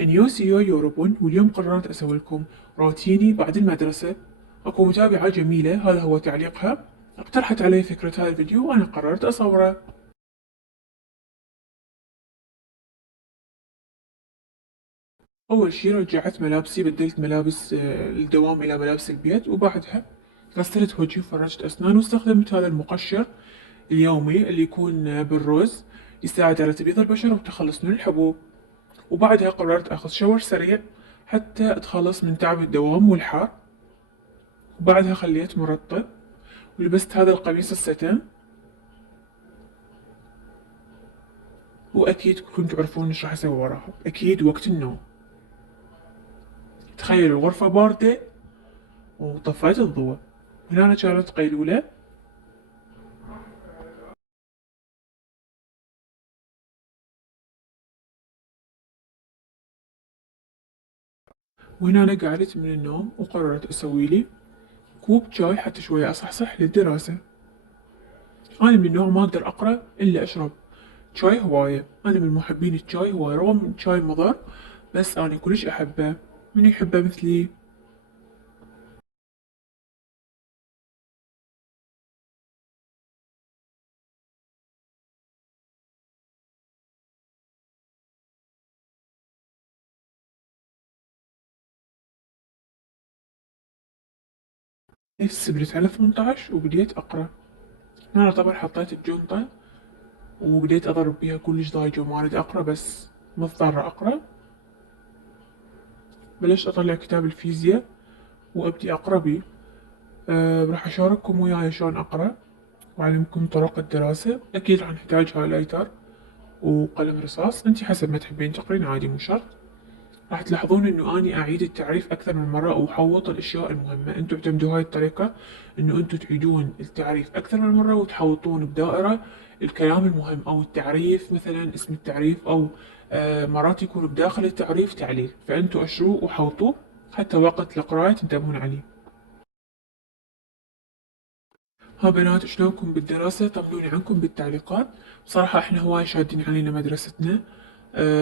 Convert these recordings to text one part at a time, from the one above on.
نيوسيو يوروبون، واليوم قررت أسوي لكم روتيني بعد المدرسة. أكو متابعة جميلة، هذا هو تعليقها. اقترحت علي فكرة هذا الفيديو وأنا قررت أصوره. أول شي رجعت ملابسي، بدلت ملابس الدوام إلى ملابس البيت، وبعدها غسلت وجهي وفرجت أسنان، واستخدمت هذا المقشر اليومي اللي يكون بالروز، يساعد على تبييض البشرة والتخلص من الحبوب. وبعدها قررت أخذ شاور سريع حتى أتخلص من تعب الدوام والحار. وبعدها خليت مرطب، ولبست هذا القميص الستان. وأكيد كلكم تعرفون إيش راح أسوي وراها، أكيد وقت النوم. تخيلوا الغرفة باردة وطفيت الضوء. هنا كانت قيلولة. وهنا أنا قعدت من النوم وقررت أسوي لي كوب شاي حتى شوية أصحصح للدراسة. أنا من النوع ما أقدر أقرأ إلا أشرب شاي هواية. أنا من محبين الشاي هواية، رغم من الشاي مضر بس أنا كلش أحبه. من يحبه مثلي؟ نفس بديت على 18 وبديت أقرأ. أنا طبعا حطيت الجنطة وبديت أضرب بيها كلش ضايجة وما أريد أقرأ، بس مضطر أقرأ. بلشت أطلع كتاب الفيزياء وأبدي أقرأ بيه. راح أشارككم وياي شلون أقرأ وأعلمكم طرق الدراسة. أكيد راح نحتاج هايلايتر وقلم رصاص، انتي حسب ما تحبين تقرين عادي مو شرط. راح تلاحظون انه اني اعيد التعريف اكثر من مرة واحوط الاشياء المهمة. انتوا اعتمدوا هاي الطريقة، انه انتوا تعيدون التعريف اكثر من مرة وتحوطون بدائرة الكلام المهم او التعريف، مثلا اسم التعريف، او مرات يكون بداخل التعريف تعليل، فانتوا اشروه وحوطوه حتى وقت القراءة تنتبهون عليه. ها بنات، شلونكم بالدراسة؟ طمنوني عنكم بالتعليقات. بصراحة احنا هواي شادين علينا مدرستنا.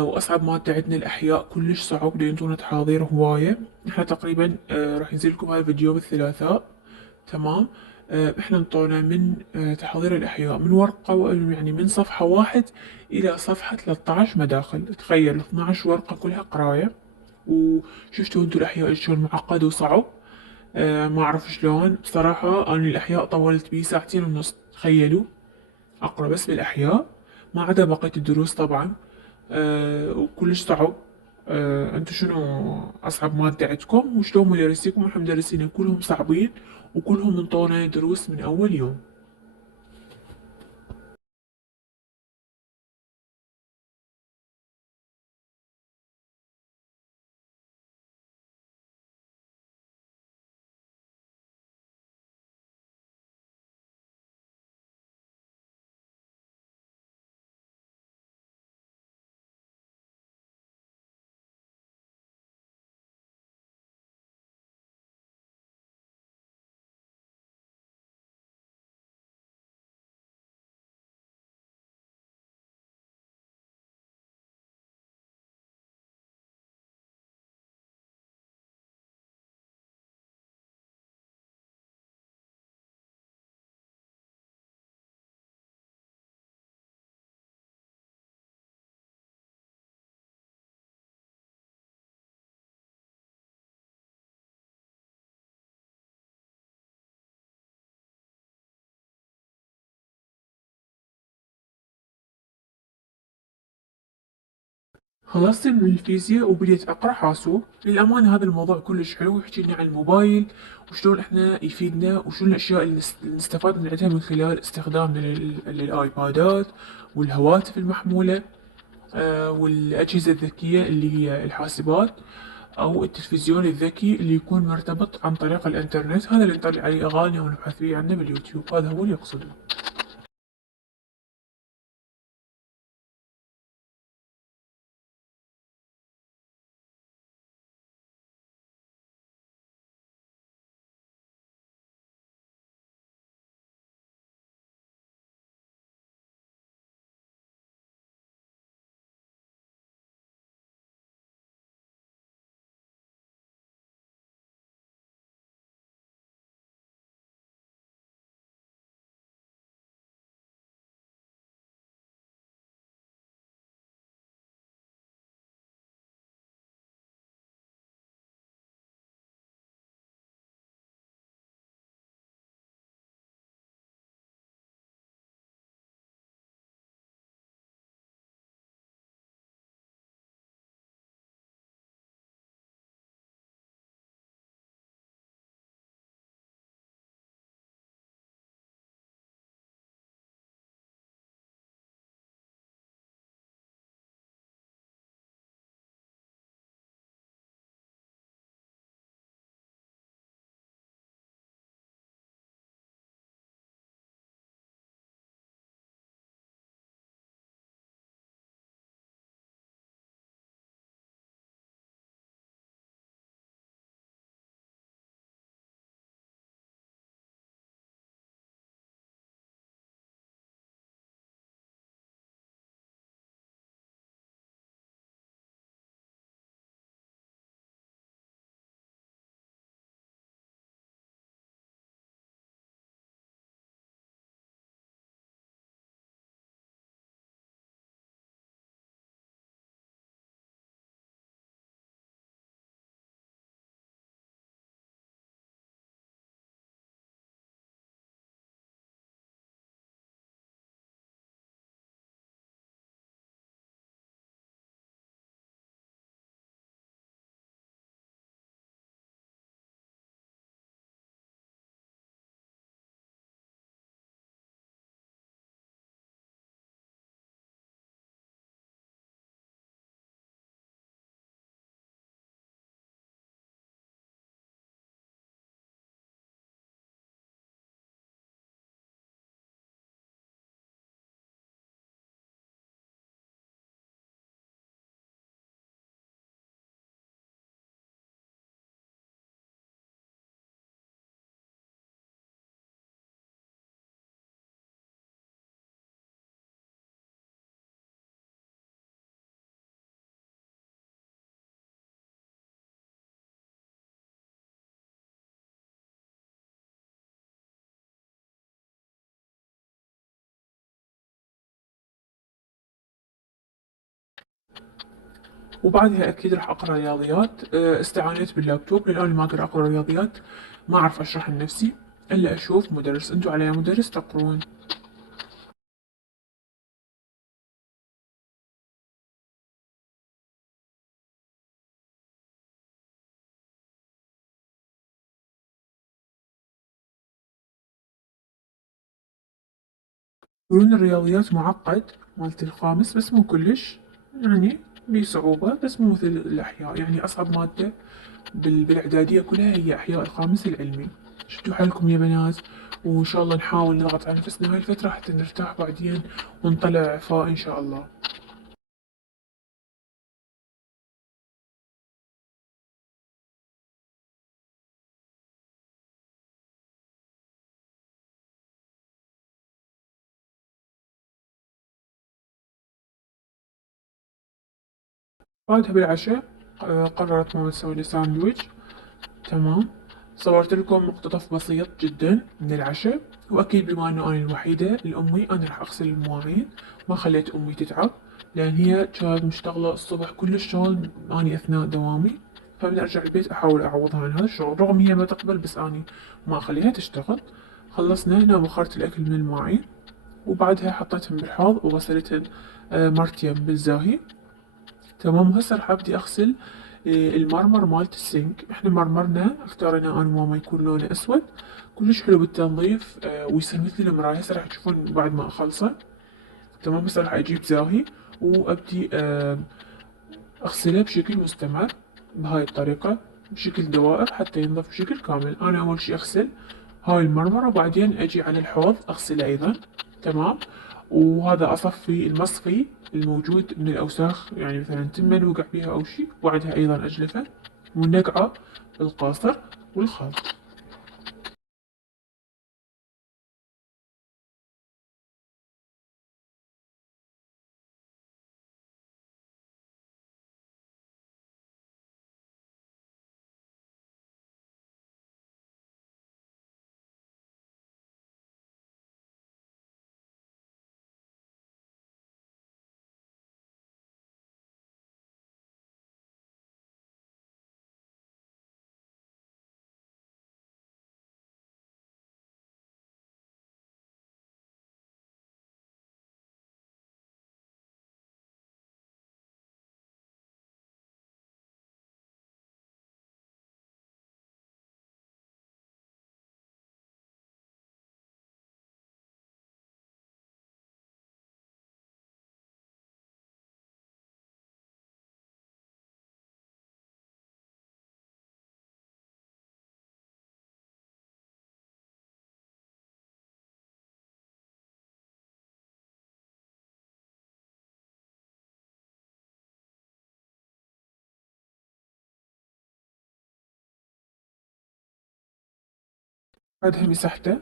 وأصعب مادة عندنا الأحياء، كلش صعب لأن ينطونا تحاضير هواية. احنا تقريبا راح ينزل لكم هذا الفيديو بالثلاثاء. تمام. احنا انطونا من تحاضير الأحياء من ورقة يعني من صفحة واحد إلى صفحة 13 مداخل. تخيل 12 ورقة كلها قراية. وشفتوا انتوا الأحياء شلون معقد وصعب. ما أعرف شلون بصراحة. أنا الأحياء طولت بيه ساعتين ونص، تخيلوا، أقرأ بس بالأحياء، ما عدا بقية الدروس طبعا. وكلش صعب. أنتوا شنو أصعب مادة عندكم؟ وشلون مدرسيكم؟ إحنا مدرسينا كلهم صعبين وكلهم منطونا دروس من أول يوم. خلصت من الفيزياء وبديت أقرأ حاسوب. للأمانة هذا الموضوع كلش حلو، يحكي لنا عن الموبايل وشلون إحنا يفيدنا وشنو الأشياء اللي نستفاد من عندها من خلال استخدامنا للآيبادات والهواتف المحمولة. والأجهزة الذكية اللي هي الحاسبات، أو التلفزيون الذكي اللي يكون مرتبط عن طريق الإنترنت. هذا اللي نطلع عليه أغاني ونبحث فيه عنه باليوتيوب، هذا هو اللي يقصده. وبعدها أكيد راح أقرأ رياضيات. استعانيت باللابتوب، للآن ما أقدر أقرأ رياضيات، ما أعرف أشرح لنفسي إلا أشوف مدرس. أنتوا على مدرس تقرون. يقولون الرياضيات معقد مالت الخامس، بس مو كلش، يعني بصعوبة، بس مو مثل الأحياء. يعني أصعب مادة بالإعدادية كلها هي أحياء الخامس العلمي. شدوا حيلكم يا بنات، وإن شاء الله نحاول نضغط على نفسنا هاي الفترة حتى نرتاح بعدين ونطلع فاء إن شاء الله. بعدها بالعشاء قررت ماما تسوي لي ساندويتش. تمام. صورت لكم مقتطف بسيط جدا من العشاء. وأكيد بما أنه أنا الوحيدة لأمي، أنا راح أغسل المواعين. ما خليت أمي تتعب، لأن هي كانت مشتغلة الصبح كل الشغل أني أثناء دوامي، فمن أرجع البيت أحاول أعوضها عن هذا الشغل، رغم هي ما تقبل، بس أني ما أخليها تشتغل. خلصنا هنا، بخرت الأكل من المواعين، وبعدها حطيتهم بالحوض وغسلتهم مرتين بالزاهي. تمام. وهسه راح ابدي اغسل المرمر مالت السنك. احنا مرمرنا اختارنا انا وماما يكون لونه اسود، كلش حلو بالتنظيف، ويصير مثل المراية. هسه راح تشوفون بعد ما اخلصه. تمام. هسه راح اجيب زاهي وابدي اغسله بشكل مستمر بهاي الطريقة، بشكل دوائر حتى ينظف بشكل كامل. انا اول شي اغسل هاي المرمرة، وبعدين اجي على الحوض اغسله ايضا. تمام. وهذا اصفي المصفي الموجود من الاوساخ، يعني مثلا تمن وقع بيها او شي، وبعدها ايضا اجلفه ونقعه بالقاصر والخلط. بعدها مسحته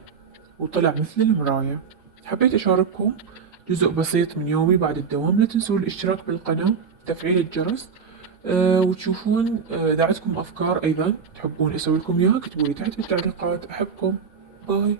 وطلع مثل المراية. حبيت أشارككم جزء بسيط من يومي بعد الدوام. لا تنسوا الاشتراك بالقناة، تفعيل الجرس، وتشوفون إذا عندكم أفكار أيضا تحبون أسوي لكم إياها، اكتبوا لي تحت بالتعليقات. أحبكم. باي.